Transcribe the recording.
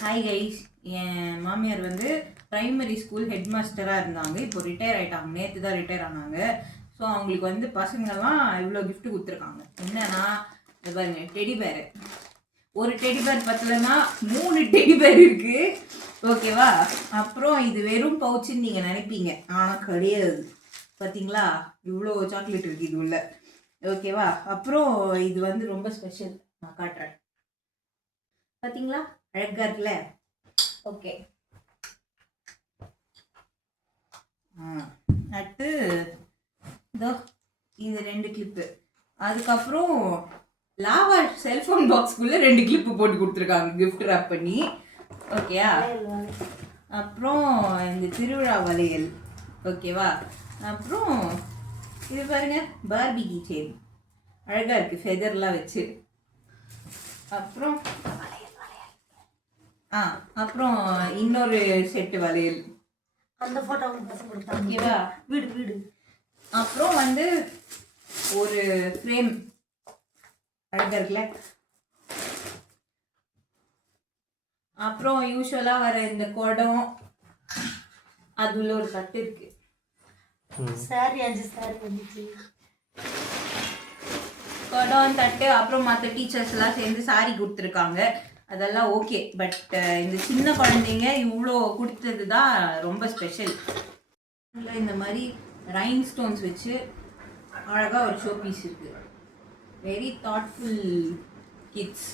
Hi guys. என் மாமியார் வந்து primary school head மாஸ்டராக இருந்தாங்க. இப்போ ரிட்டையர் ஆகிட்டாங்க. நேற்று தான் ரிட்டையர் ஆனாங்க. ஸோ அவங்களுக்கு வந்து பசங்கள்லாம் இவ்வளோ கிஃப்ட் கொடுத்துருக்காங்க. என்னன்னா இது பாருங்க, டெடி பேரு. ஒரு டெடி பேர் பத்தலைன்னா 3 டெடி பேர் இருக்கு. ஓகேவா? அப்புறம் இது வெறும் பவுச்சுன்னு நீங்கள் நினைப்பீங்க, ஆனால் கிடையாது. பார்த்தீங்களா, இவ்வளோ சாக்லேட் இருக்குது இது உள்ள. ஓகேவா? அப்புறம் இது வந்து ரொம்ப ஸ்பெஷல், நான் காட்டுறேன். பார்த்தீங்களா, அழகா இருக்குல்ல? ஓகே. அடுத்து இதோ இது 2 கிளிப்பு. அதுக்கப்புறம் லாவா செல்ஃபோன் பாக்ஸ்குள்ளே 2 கிளிப்பு போட்டு கொடுத்துருக்காங்க கிஃப்ட் ரேப் பண்ணி. ஓகேயா? அப்புறம் இந்த திருவிழா வளையல். ஓகேவா? அப்புறம் இது பாருங்க, பார்பி கீ செயின். அழகாக இருக்குது, ஃபெதர்லாம் வச்சு. அப்புறம் அப்புறம் இன்னொரு செட்டு வளையல். அந்த போட்டோ கொடுத்தாங்க. ஓகேவா? வீடு வீடு. அப்புறம் வந்து ஒரு ஃப்ரேம் அழகா இருக்குல்ல. அப்புறம் யூஸ்வலாக வர இந்த குடம், அதுல ஒரு தட்டு இருக்கு. சாரி 5 சாரி வந்துச்சு. குடம், தட்டு, அப்புறம் மற்ற டீச்சர்ஸ் எல்லாம் சேர்ந்து சாரி கொடுத்துருக்காங்க. அதெல்லாம் ஓகே. பட் இந்த சின்ன குழந்தைங்க இவ்வளோ கொடுத்தது தான் ரொம்ப ஸ்பெஷல். இந்த மாதிரி ரைன் ஸ்டோன்ஸ் வச்சு அழகாக ஒரு ஷோ பீஸ் இருக்குது. Very thoughtful kids.